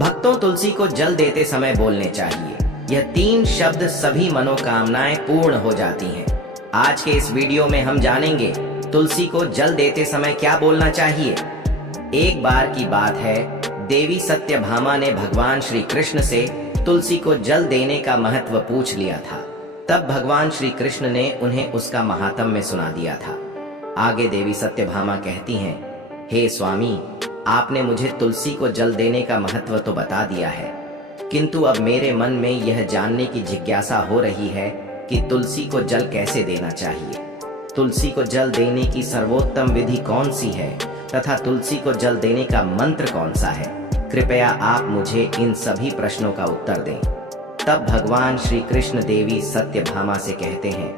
भक्तों, तुलसी को जल देते समय बोलने चाहिए। यह 3 शब्द सभी मनोकामनाएं पूर्ण हो जाती हैं। आज के इस वीडियो में हम जानेंगे तुलसी को जल देते समय क्या बोलना चाहिए। एक बार की बात है, देवी सत्यभामा ने भगवान श्री कृष्ण से तुलसी को जल देने का महत्व पूछ लिया था। तब भगवान श्री कृष्ण ने उन्हें उसका महात्म्य सुना दिया था। आगे देवी सत्यभामा कहती हैं, हे स्वामी, आपने मुझे तुलसी को जल देने का महत्व तो बता दिया है, किंतु अब मेरे मन में यह जानने की जिज्ञासा हो रही है कि तुलसी को जल कैसे देना चाहिए। तुलसी को जल देने की सर्वोत्तम विधि कौन सी है तथा तुलसी को जल देने का मंत्र कौन सा है। कृपया आप मुझे इन सभी प्रश्नों का उत्तर दें। तब भगवान श्री कृष्ण देवी सत्यभामा से कहते हैं,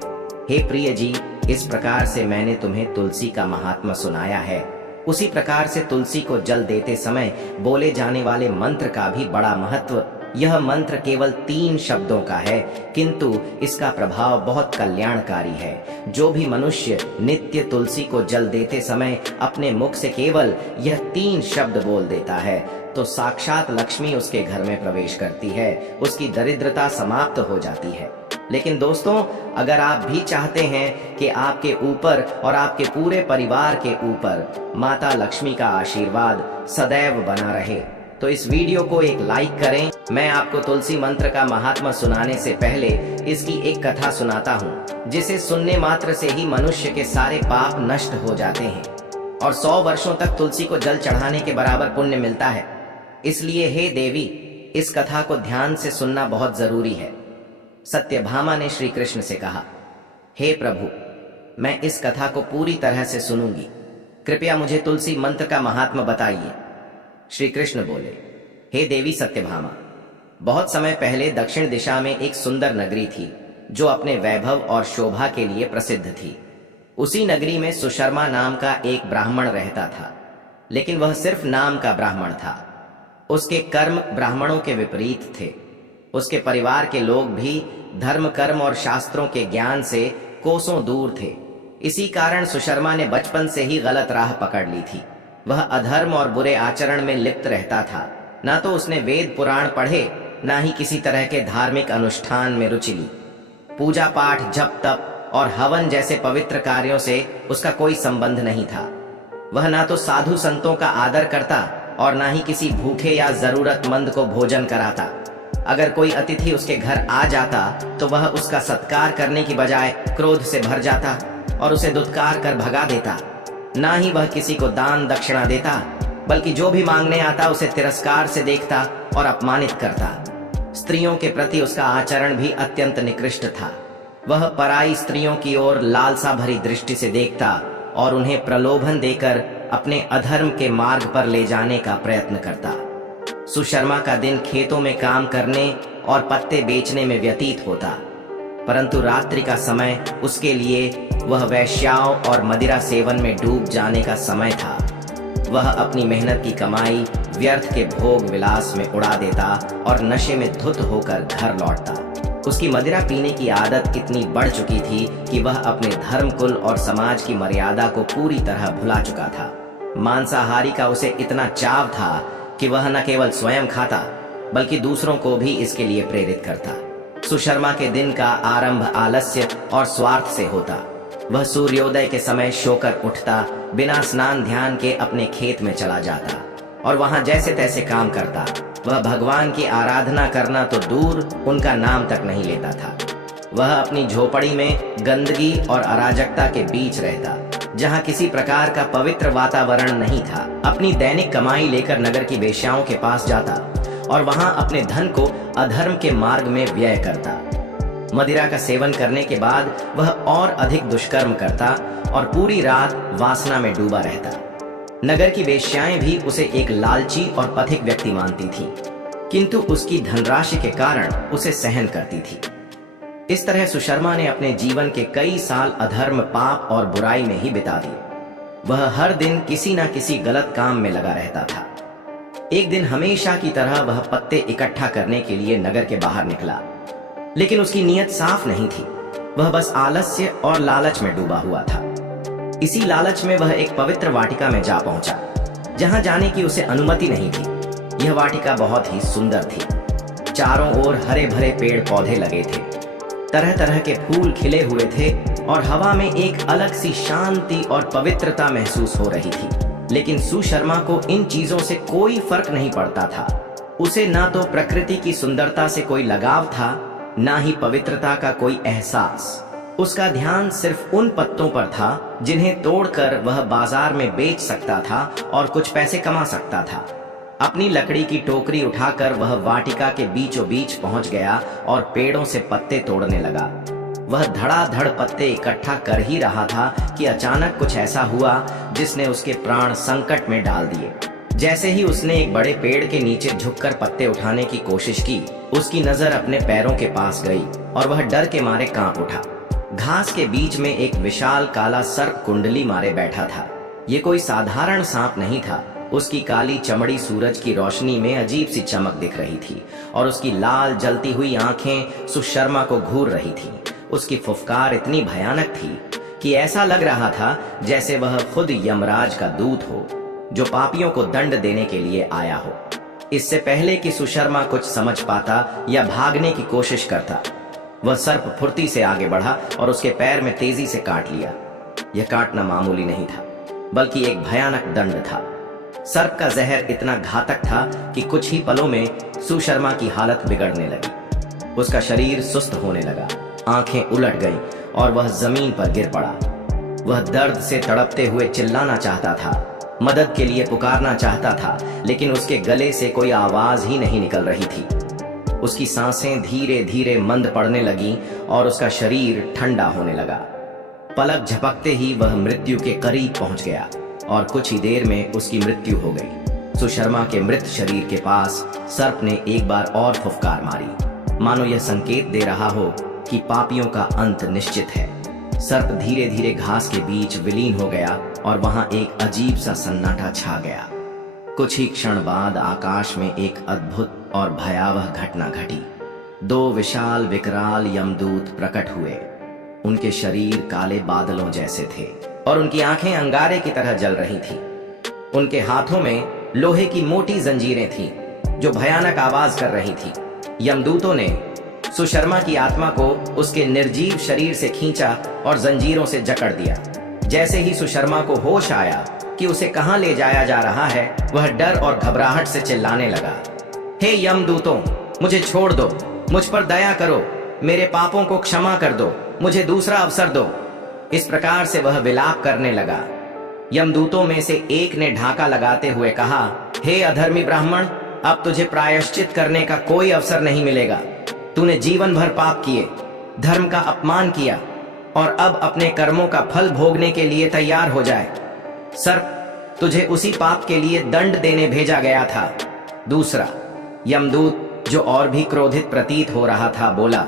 हे प्रिय जी, इस प्रकार से मैंने तुम्हें तुलसी का महात्मा सुनाया है, उसी प्रकार से तुलसी को जल देते समय बोले जाने वाले मंत्र का भी बड़ा महत्व। यह मंत्र केवल 3 शब्दों का है, किंतु इसका प्रभाव बहुत कल्याणकारी है। जो भी मनुष्य नित्य तुलसी को जल देते समय अपने मुख से केवल यह 3 शब्द बोल देता है, तो साक्षात लक्ष्मी उसके घर में प्रवेश करती है, उसकी दरिद्रता समाप्त हो जाती है। लेकिन दोस्तों, अगर आप भी चाहते हैं कि आपके ऊपर और आपके पूरे परिवार के ऊपर माता लक्ष्मी का आशीर्वाद सदैव बना रहे, तो इस वीडियो को एक लाइक करें। मैं आपको तुलसी मंत्र का महात्मा सुनाने से पहले इसकी एक कथा सुनाता हूँ, जिसे सुनने मात्र से ही मनुष्य के सारे पाप नष्ट हो जाते हैं और 100 वर्षों तक तुलसी को जल चढ़ाने के बराबर पुण्य मिलता है। इसलिए हे देवी, इस कथा को ध्यान से सुनना बहुत जरूरी है। सत्यभामा ने श्री कृष्ण से कहा, हे प्रभु, मैं इस कथा को पूरी तरह से सुनूंगी, कृपया मुझे तुलसी मंत्र का महात्मा बताइए। श्री कृष्ण बोले, हे देवी सत्यभामा, बहुत समय पहले दक्षिण दिशा में एक सुंदर नगरी थी, जो अपने वैभव और शोभा के लिए प्रसिद्ध थी। उसी नगरी में सुशर्मा नाम का एक ब्राह्मण रहता था, लेकिन वह सिर्फ नाम का ब्राह्मण था। उसके कर्म ब्राह्मणों के विपरीत थे। उसके परिवार के लोग भी धर्म, कर्म और शास्त्रों के ज्ञान से कोसों दूर थे। इसी कारण सुशर्मा ने बचपन से ही गलत राह पकड़ ली थी। वह अधर्म और बुरे आचरण में लिप्त रहता था। ना तो उसने वेद पुराण पढ़े, ना ही किसी तरह के धार्मिक अनुष्ठान में रुचि ली। पूजा पाठ, जप तप और हवन जैसे पवित्र कार्यों से उसका कोई संबंध नहीं था। वह ना तो साधु संतों का आदर करता और ना ही किसी भूखे या जरूरतमंद को भोजन कराता। अगर कोई अतिथि उसके घर आ जाता तो वह उसका सत्कार करने की बजाय क्रोध से भर जाता और उसे दुत्कार कर भगा देता। ना ही वह किसी को दान दक्षिणा देता, बल्कि जो भी मांगने आता उसे तिरस्कार से देखता और अपमानित करता। स्त्रियों के प्रति उसका आचरण भी अत्यंत निकृष्ट था। वह पराई स्त्रियों की ओर लालसा भरी दृष्टि से देखता और उन्हें प्रलोभन देकर अपने अधर्म के मार्ग पर ले जाने का प्रयत्न करता। सुशर्मा का दिन खेतों में काम करने और पत्ते बेचने में व्यतीत होता, परंतु रात्रि का समय उसके लिए वह वैश्याओं और मदिरा सेवन में डूब जाने का समय था। वह अपनी मेहनत की कमाई व्यर्थ के भोग विलास में उड़ा देता और नशे में धुत होकर घर लौटता। उसकी मदिरा पीने की आदत इतनी बढ़ चुकी थी कि वह अपने धर्म, कुल और समाज की मर्यादा को पूरी तरह भुला चुका था। मांसाहारी का उसे इतना चाव था कि वह न केवल स्वयं खाता, बल्कि दूसरों को भी इसके लिए प्रेरित करता। सुशर्मा के दिन का आरंभ आलस्य और स्वार्थ से होता। वह सूर्योदय के समय सोकर उठता, बिना स्नान ध्यान के अपने खेत में चला जाता और वहां जैसे तैसे काम करता। वह भगवान की आराधना करना तो दूर, उनका नाम तक नहीं लेता था। वह अपनी झोपड़ी में गंदगी और अराजकता के बीच रहता, जहां किसी प्रकार का पवित्र वातावरण नहीं था। अपनी दैनिक कमाई लेकर नगर की वेश्याओं के पास जाता और वहां अपने धन को अधर्म के मार्ग में व्यय करता। मदिरा का सेवन करने के बाद वह और अधिक दुष्कर्म करता और पूरी रात वासना में डूबा रहता। नगर की वेश्याएं भी उसे एक लालची और पथिक व्यक्ति मानती थीं, किंतु उसकी धनराशि के कारण उसे सहन करती थी। इस तरह सुशर्मा ने अपने जीवन के कई साल अधर्म, पाप और बुराई में ही बिता दिए। वह हर दिन किसी न किसी गलत काम में लगा रहता था। एक दिन हमेशा की तरह वह पत्ते इकट्ठा करने के लिए नगर के बाहर निकला, लेकिन उसकी नीयत साफ नहीं थी। वह बस आलस्य और लालच में डूबा हुआ था। इसी लालच में वह एक पवित्र वाटिका में जा पहुंचा, जहां जाने की उसे अनुमति नहीं थी। यह वाटिका बहुत ही सुंदर थी। चारों ओर हरे भरे पेड़ पौधे लगे थे, तरह तरह के फूल खिले हुए थे और हवा में एक अलग सी शांति और पवित्रता महसूस हो रही थी। लेकिन सुशर्मा को इन चीजों से कोई फर्क नहीं पड़ता था। उसे ना तो प्रकृति की सुंदरता से कोई लगाव था, ना ही पवित्रता का कोई एहसास। उसका ध्यान सिर्फ उन पत्तों पर था जिन्हें तोड़कर वह बाजार में बेच सकता था और कुछ पैसे कमा सकता था। अपनी लकड़ी की टोकरी उठाकर वह वाटिका के बीचों बीच पहुंच गया और पेड़ों से पत्ते तोड़ने लगा। वह धड़ाधड़ पत्ते इकट्ठा कर ही रहा था कि अचानक कुछ ऐसा हुआ जिसने उसके प्राण संकट में डाल दिए। जैसे ही उसने एक बड़े पेड़ के नीचे झुककर पत्ते उठाने की कोशिश की, उसकी नजर अपने पैरों के पास गई और वह डर के मारे कांप उठा। घास के बीच में एक विशाल काला सर्प कुंडली मारे बैठा था। ये कोई साधारण सांप नहीं था। उसकी काली चमड़ी सूरज की रोशनी में अजीब सी चमक दिख रही थी और उसकी लाल जलती हुई आंखें सुशर्मा को घूर रही थीं। उसकी फुफकार इतनी भयानक थी कि ऐसा लग रहा था जैसे वह खुद यमराज का दूत हो, जो पापियों को दंड देने के लिए आया हो। इससे पहले कि सुशर्मा कुछ समझ पाता या भागने की कोशिश करता, वह सर्प फुर्ती से आगे बढ़ा और उसके पैर में तेजी से काट लिया। यह काटना मामूली नहीं था, बल्कि एक भयानक दंड था। सर्प का जहर इतना घातक था कि कुछ ही पलों में सुशर्मा की हालत बिगड़ने लगी। उसका शरीर सुस्त होने लगा, आंखें उलट गईं और वह जमीन पर गिर पड़ा। वह दर्द से तड़पते हुए चिल्लाना चाहता था, मदद के लिए पुकारना चाहता था, लेकिन उसके गले से कोई आवाज ही नहीं निकल रही थी। उसकी सांसें धीरे धीरे मंद पड़ने लगी और उसका शरीर ठंडा होने लगा। पलक झपकते ही वह मृत्यु के करीब पहुंच गया और कुछ ही देर में उसकी मृत्यु हो गई। सुशर्मा के मृत शरीर के पास सर्प ने एक बार और फुफकार मारी, मानो यह संकेत दे रहा हो कि पापियों का अंत निश्चित है। सर्प धीरे धीरे घास के बीच विलीन हो गया और वहां एक अजीब सा सन्नाटा छा गया। कुछ ही क्षण बाद आकाश में एक अद्भुत और भयावह घटना घटी। दो विशाल विकराल यमदूत प्रकट हुए। उनके शरीर काले बादलों जैसे थे और उनकी आंखें अंगारे की तरह जल रही थीं। उनके हाथों में लोहे की मोटी जंजीरें थीं जो भयानक आवाज कर रही थी। यमदूतों ने सुशर्मा की आत्मा को उसके निर्जीव शरीर से खींचा और जंजीरों से जकड़ दिया। जैसे ही सुशर्मा को होश आया कि उसे कहां ले जाया जा रहा है, वह डर और घबराहट से चिल्लाने लगा, हे यमदूतों, मुझे छोड़ दो, मुझ पर दया करो, मेरे पापों को क्षमा कर दो, मुझे दूसरा अवसर दो। इस प्रकार से वह विलाप करने लगा। यमदूतों में से एक ने ढाका लगाते हुए कहा, हे अधर्मी ब्राह्मण, अब तुझे प्रायश्चित करने का कोई अवसर नहीं मिलेगा। तूने जीवन भर पाप किए, धर्म का अपमान किया और अब अपने कर्मों का फल भोगने के लिए तैयार हो जाए। सर्प, तुझे उसी पाप के लिए दंड देने भेजा गया था। दूसरा यमदूत, जो और भी क्रोधित प्रतीत हो रहा था, बोला,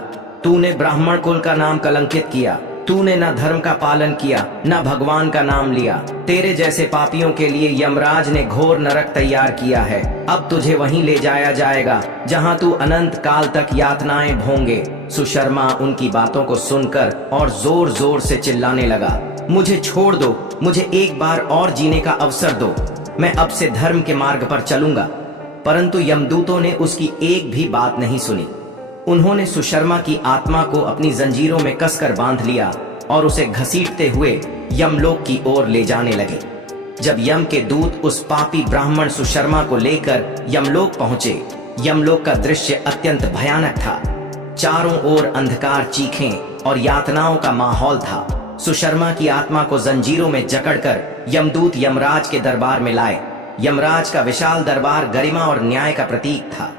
तूने ब्राह्मण कुल का नाम कलंकित किया। तूने न धर्म का पालन किया, न भगवान का नाम लिया। तेरे जैसे पापियों के लिए यमराज ने घोर नरक तैयार किया है। अब तुझे वहीं ले जाया जाएगा जहां तू अनंत काल तक यातनाएं भोंगे। सुशर्मा उनकी बातों को सुनकर और जोर जोर से चिल्लाने लगा, मुझे छोड़ दो, मुझे एक बार और जीने का अवसर दो, मैं अब से धर्म के मार्ग पर चलूंगा। परंतु यमदूतों ने उसकी एक भी बात नहीं सुनी। उन्होंने सुशर्मा की आत्मा को अपनी जंजीरों में कसकर बांध लिया और उसे घसीटते हुए यमलोक की ओर ले जाने लगे। जब यम के दूत उस पापी ब्राह्मण सुशर्मा को लेकर यमलोक पहुंचे, यमलोक का दृश्य अत्यंत भयानक था। चारों ओर अंधकार, चीखें और यातनाओं का माहौल था। सुशर्मा की आत्मा को जंजीरों में जकड़कर यमदूत यमराज के दरबार में लाए। यमराज का विशाल दरबार गरिमा और न्याय का प्रतीक था।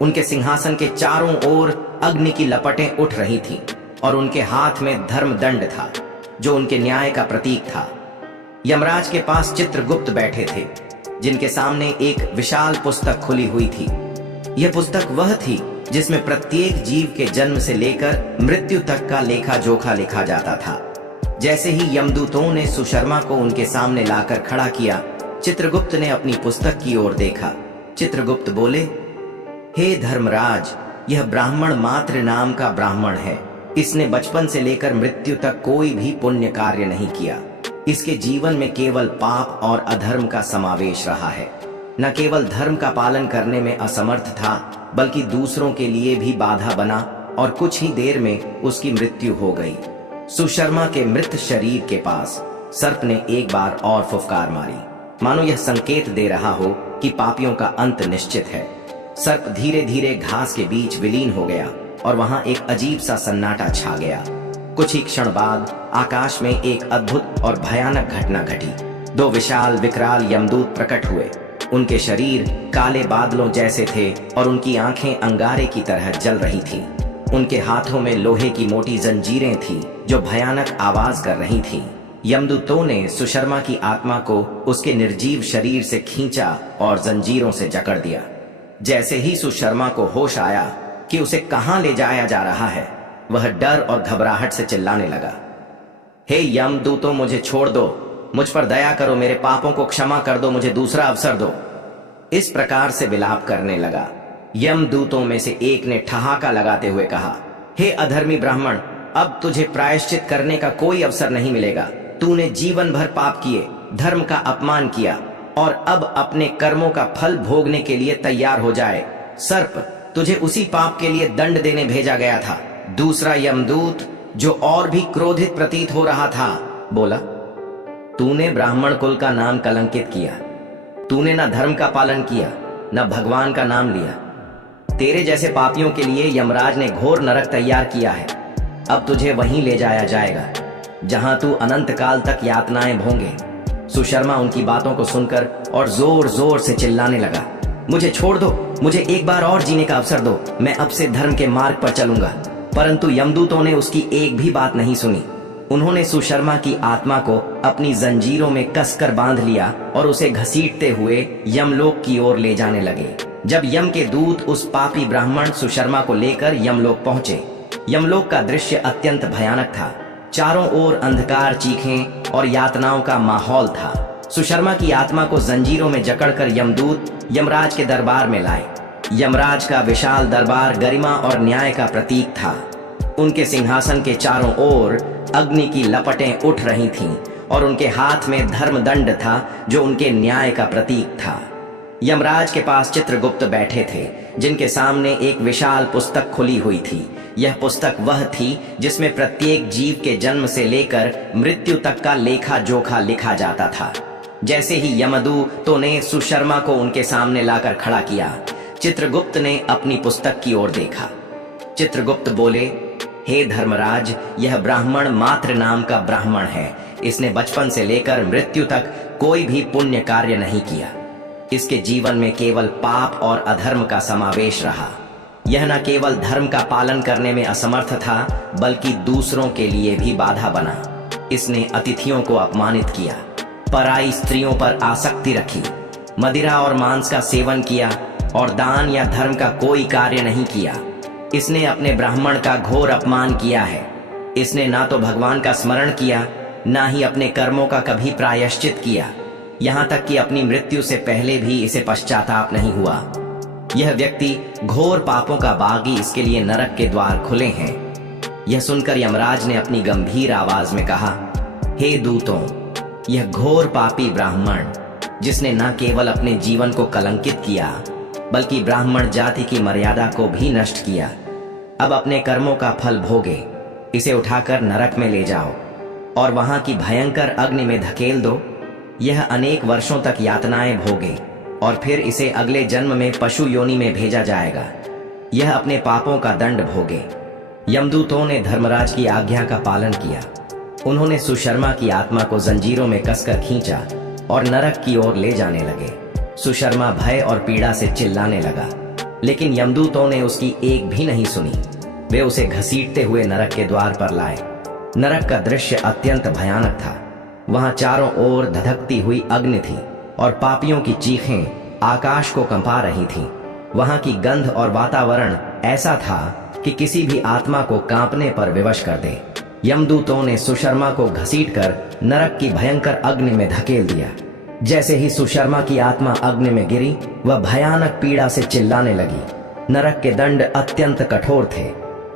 उनके सिंहासन के चारों ओर अग्नि की लपटें उठ रही थीं और उनके हाथ में धर्मदंड था, जो उनके न्याय का प्रतीक था। यमराज के पास चित्रगुप्त बैठे थे, जिनके सामने एक विशाल पुस्तक खुली हुई थी। यह पुस्तक वह थी जिसमें प्रत्येक जीव के जन्म से लेकर मृत्यु तक का लेखा जोखा लिखा जाता था। जैसे ही यमदूतों ने सुशर्मा को उनके सामने लाकर खड़ा किया, चित्रगुप्त ने अपनी पुस्तक की ओर देखा। चित्रगुप्त बोले, हे धर्मराज, यह ब्राह्मण मात्र नाम का ब्राह्मण है। इसने बचपन से लेकर मृत्यु तक कोई भी पुण्य कार्य नहीं किया। इसके जीवन में केवल पाप और अधर्म का समावेश रहा है। न केवल धर्म का पालन करने में असमर्थ था, बल्कि दूसरों के लिए भी बाधा बना और कुछ ही देर में उसकी मृत्यु हो गई। सुशर्मा के मृत शरीर के पास सर्प ने एक बार और फुफकार मारी, मानो यह संकेत दे रहा हो कि पापियों का अंत निश्चित है। सर्प धीरे धीरे घास के बीच विलीन हो गया और वहां एक अजीब सा सन्नाटा छा गया। कुछ ही क्षण बाद आकाश में एक अद्भुत और भयानक घटना घटी। दो विशाल विकराल यमदूत प्रकट हुए। उनके शरीर काले बादलों जैसे थे और उनकी आंखें अंगारे की तरह जल रही थीं। उनके हाथों में लोहे की मोटी जंजीरें थीं जो भयानक आवाज कर रही थीं। यमदूतों ने सुशर्मा की आत्मा को उसके निर्जीव शरीर से खींचा और जंजीरों से जकड़ दिया। जैसे ही सुशर्मा को होश आया कि उसे कहां ले जाया जा रहा है, वह डर और घबराहट से चिल्लाने लगा, हे यमदूतों, मुझे छोड़ दो, मुझ पर दया करो, मेरे पापों को क्षमा कर दो, मुझे दूसरा अवसर दो। इस प्रकार से विलाप करने लगा। यमदूतों में से एक ने ठहाका लगाते हुए कहा, हे अधर्मी ब्राह्मण, अब तुझे प्रायश्चित करने का कोई अवसर नहीं मिलेगा। तूने जीवन भर पाप किए, धर्म का अपमान किया और अब अपने कर्मों का फल भोगने के लिए तैयार हो जाए। सर्प, तुझे उसी पाप के लिए दंड देने भेजा गया था। दूसरा यमदूत, जो और भी क्रोधित प्रतीत हो रहा था, बोला, तूने ब्राह्मण कुल का नाम कलंकित किया। तूने न धर्म का पालन किया, न भगवान का नाम लिया। तेरे जैसे पापियों के लिए यमराज ने घोर नरक तैयार किया है। अब तुझे वहीं ले जाया जाएगा जहां तू अनंत काल तक यातनाएं भोगे। सुशर्मा उनकी बातों को सुनकर और जोर जोर से चिल्लाने लगा, मुझे छोड़ दो, मुझे एक बार और जीने का अवसर दो, मैं अब से धर्म के मार्ग पर चलूंगा। परंतु यमदूतों ने उसकी एक भी बात नहीं सुनी। उन्होंने सुशर्मा की आत्मा को अपनी जंजीरों में कसकर बांध लिया और उसे घसीटते हुए यमलोक की ओर ले जाने लगे। जब यम के दूत उस पापी ब्राह्मण सुशर्मा को लेकर यमलोक पहुंचे, यमलोक का दृश्य अत्यंत भयानक था। चारों ओर अंधकार, चीखें और यातनाओं का माहौल था। सुशर्मा की आत्मा को जंजीरों में जकड़कर यमदूत यमराज के दरबार में लाए। यमराज का विशाल दरबार गरिमा और न्याय का प्रतीक था। उनके सिंहासन के चारों ओर अग्नि की लपटें उठ रही थीं और उनके हाथ में धर्मदंड था जो उनके न्याय का प्रतीक था। यमराज के पास चित्रगुप्त बैठे थे, जिनके सामने एक विशाल पुस्तक खुली हुई थी। यह पुस्तक वह थी जिसमें प्रत्येक जीव के जन्म से लेकर मृत्यु तक का लेखा जोखा लिखा जाता था। जैसे ही यमदूतों ने सुशर्मा को उनके सामने लाकर खड़ा किया, चित्रगुप्त ने अपनी पुस्तक की ओर देखा। चित्रगुप्त बोले, हे धर्मराज, यह ब्राह्मण मात्र नाम का ब्राह्मण है। इसने बचपन से लेकर मृत्यु तक कोई भी पुण्य कार्य नहीं किया। इसके जीवन में केवल पाप और अधर्म का समावेश रहा। यह न केवल धर्म का पालन करने में असमर्थ था, बल्कि दूसरों के लिए भी बाधा बना। इसने अतिथियों को अपमानित किया, पराई स्त्रियों पर आसक्ति रखी, मदिरा और मांस का सेवन किया और दान या धर्म का कोई कार्य नहीं किया। इसने अपने ब्राह्मण का घोर अपमान किया है। इसने ना तो भगवान का स्मरण किया, ना ही अपने कर्मों का कभी प्रायश्चित किया। यहाँ तक कि अपनी मृत्यु से पहले भी इसे पश्चाताप नहीं हुआ। यह व्यक्ति घोर पापों का बागी, इसके लिए नरक के द्वार खुले हैं। यह सुनकर यमराज ने अपनी गंभीर आवाज में कहा, हे दूतों, यह घोर पापी ब्राह्मण, जिसने न केवल अपने जीवन को कलंकित किया, बल्कि ब्राह्मण जाति की मर्यादा को भी नष्ट किया, अब अपने कर्मों का फल भोगे। इसे उठाकर नरक में ले जाओ और वहां की भयंकर अग्नि में धकेल दो। यह अनेक वर्षों तक यातनाएं भोगे और फिर इसे अगले जन्म में पशु योनि में भेजा जाएगा। यह अपने पापों का दंड भोगे। यमदूतों ने धर्मराज की आज्ञा का पालन किया। उन्होंने सुशर्मा की आत्मा को जंजीरों में कसकर खींचा और नरक की ओर ले जाने लगे। सुशर्मा भय और पीड़ा से चिल्लाने लगा, लेकिन यमदूतों ने उसकी एक भी नहीं सुनी। वे उसे घसीटते हुए नरक के द्वार पर लाए। नरक का दृश्य अत्यंत भयानक था। वहां चारों ओर धधकती हुई अग्नि थी और पापियों की चीखें आकाश को कंपा रही थीं। वहां की गंध और वातावरण ऐसा था कि किसी भी आत्मा को कांपने पर विवश कर दे। यमदूतों ने सुशर्मा को घसीटकर नरक की भयंकर अग्नि में धकेल दिया। जैसे ही सुशर्मा की आत्मा अग्नि में गिरी, वह भयानक पीड़ा से चिल्लाने लगी। नरक के दंड अत्यंत कठोर थे।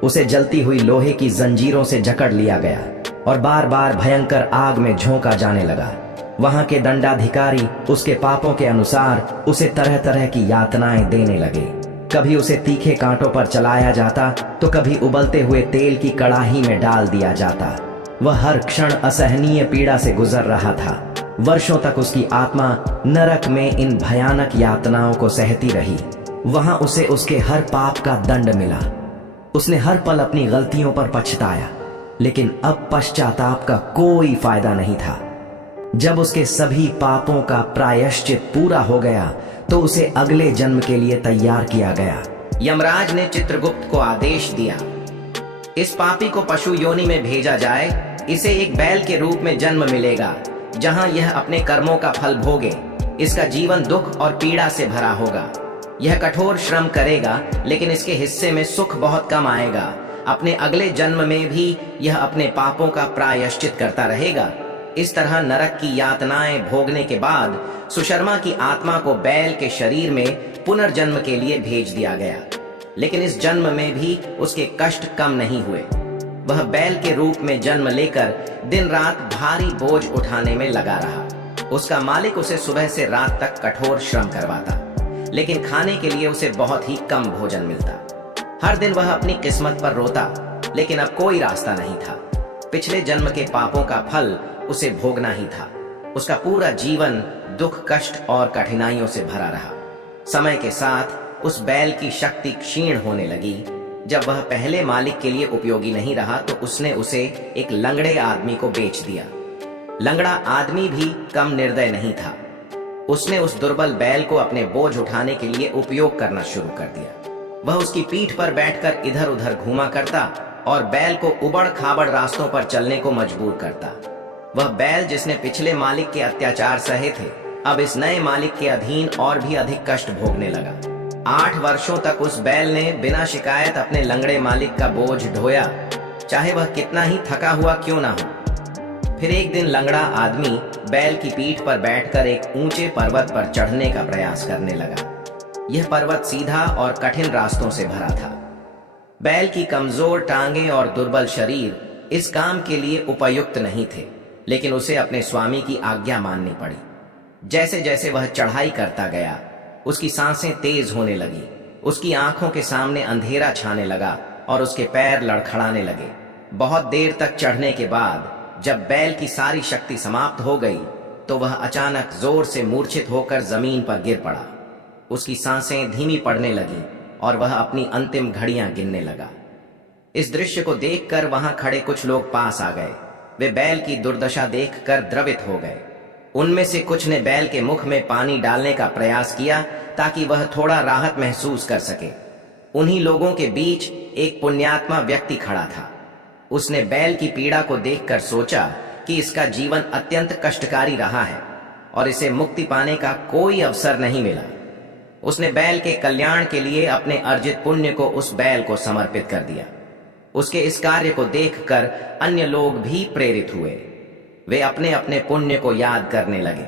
उसे जलती हुई लोहे की जंजीरों से जकड़ लिया गया और बार बार भयंकर आग में झोंका जाने लगा। वहां के दंडाधिकारी उसके पापों के अनुसार उसे तरह तरह की यातनाएं देने लगे। कभी उसे तीखे कांटों पर चलाया जाता तो कभी उबलते हुए तेल की कड़ाही में डाल दिया जाता। वह हर क्षण असहनीय पीड़ा से गुजर रहा था। वर्षों तक उसकी आत्मा नरक में इन भयानक यातनाओं को सहती रही। वहां उसे उसके हर पाप का दंड मिला। उसने हर पल अपनी गलतियों पर पछताया, लेकिन अब पश्चाताप का कोई फायदा नहीं था। जब उसके सभी पापों का प्रायश्चित पूरा हो गया तो उसे अगले जन्म के लिए तैयार किया गया। यमराज ने चित्रगुप्त को आदेश दिया, इस पापी को पशु योनि में भेजा जाए। इसे एक बैल के रूप में जन्म मिलेगा, जहां यह अपने कर्मों का फल भोगे। इसका जीवन दुख और पीड़ा से भरा होगा। यह कठोर श्रम करेगा, लेकिन इसके हिस्से में सुख बहुत कम आएगा। अपने अगले जन्म में भी यह अपने पापों का प्रायश्चित करता रहेगा। इस तरह नरक की यातनाएं भोगने के बाद सुशर्मा की आत्मा को बैल के शरीर में पुनर्जन्म के लिए भेज दिया गया। लेकिन इस जन्म में भी उसके कष्ट कम नहीं हुए। वह बैल के रूप में जन्म लेकर दिन रात भारी बोझ उठाने में लगा रहा। उसका मालिक उसे सुबह से रात तक कठोर श्रम करवाता, लेकिन खाने के लिए उसे बहुत ही कम भोजन मिलता। हर दिन वह अपनी किस्मत पर रोता, लेकिन अब कोई रास्ता नहीं था। पिछले जन्म के पापों का फल उसे भोगना ही था। उसका पूरा जीवन दुख, कष्ट और कठिनाइयों से भरा रहा। समय के साथ उस बैल की शक्ति क्षीण होने लगी। जब वह पहले मालिक के लिए उपयोगी नहीं रहा तो उसने उसे एक लंगड़े आदमी को बेच दिया। लंगड़ा आदमी भी कम निर्दय नहीं था। उसने उस दुर्बल बैल को अपने बोझ उठाने के लिए उपयोग करना शुरू कर दिया। वह उसकी पीठ पर बैठकर इधर उधर घूमा करता और बैल को उबड़ खाबड़ रास्तों पर चलने को मजबूर करता। वह बैल जिसने पिछले मालिक के अत्याचार सहे थे, अब इस नए मालिक के अधीन और भी अधिक कष्ट भोगने लगा। 8 वर्षों तक उस बैल ने बिना शिकायत अपने लंगड़े मालिक का बोझ ढोया, चाहे वह कितना ही थका हुआ क्यों ना हो। फिर एक दिन लंगड़ा आदमी बैल की पीठ पर बैठकर एक ऊंचे पर्वत पर चढ़ने का प्रयास करने लगा। यह पर्वत सीधा और कठिन रास्तों से भरा था। बैल की कमजोर टांगें और दुर्बल शरीर इस काम के लिए उपयुक्त नहीं थे, लेकिन उसे अपने स्वामी की आज्ञा माननी पड़ी। जैसे जैसे वह चढ़ाई करता गया, उसकी सांसें तेज होने लगी। उसकी आंखों के सामने अंधेरा छाने लगा और उसके पैर लड़खड़ाने लगे। बहुत देर तक चढ़ने के बाद जब बैल की सारी शक्ति समाप्त हो गई तो वह अचानक जोर से मूर्छित होकर जमीन पर गिर पड़ा। उसकी सांसें धीमी पड़ने लगी और वह अपनी अंतिम घड़ियां गिनने लगा। इस दृश्य को देखकर वहां खड़े कुछ लोग पास आ गए। वे बैल की दुर्दशा देखकर द्रवित हो गए। उनमें से कुछ ने बैल के मुख में पानी डालने का प्रयास किया ताकि वह थोड़ा राहत महसूस कर सके। उन्हीं लोगों के बीच एक पुण्यात्मा व्यक्ति खड़ा था। उसने बैल की पीड़ा को देखकर सोचा कि इसका जीवन अत्यंत कष्टकारी रहा है और इसे मुक्ति पाने का कोई अवसर नहीं मिला। उसने बैल के कल्याण के लिए अपने अर्जित पुण्य को उस बैल को समर्पित कर दिया। उसके इस कार्य को देखकर अन्य लोग भी प्रेरित हुए। वे अपने अपने पुण्य को याद करने लगे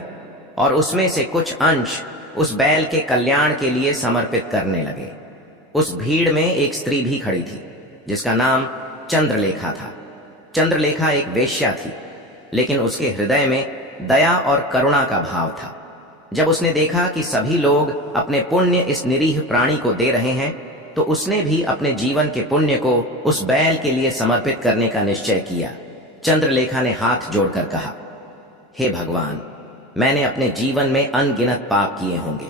और उसमें से कुछ अंश उस बैल के कल्याण के लिए समर्पित करने लगे। उस भीड़ में एक स्त्री भी खड़ी थी जिसका नाम चंद्रलेखा था। चंद्रलेखा एक वेश्या थी, लेकिन उसके हृदय में दया और करुणा का भाव था। जब उसने देखा कि सभी लोग अपने पुण्य इस निरीह प्राणी को दे रहे हैं, तो उसने भी अपने जीवन के पुण्य को उस बैल के लिए समर्पित करने का निश्चय किया। चंद्रलेखा ने हाथ जोड़कर कहा, हे भगवान, मैंने अपने जीवन में अनगिनत पाप किए होंगे,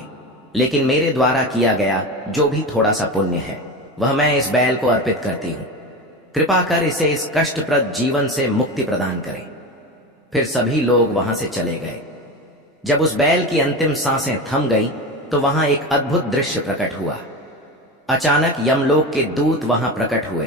लेकिन मेरे द्वारा किया गया जो भी थोड़ा सा पुण्य है वह मैं इस बैल को अर्पित करती हूँ। कृपा कर इसे इस कष्टप्रद जीवन से मुक्ति प्रदान करें। फिर सभी लोग वहां से चले गए। जब उस बैल की अंतिम सांसें थम गईं, तो वहां एक अद्भुत दृश्य प्रकट हुआ। अचानक यमलोक के दूत वहां प्रकट हुए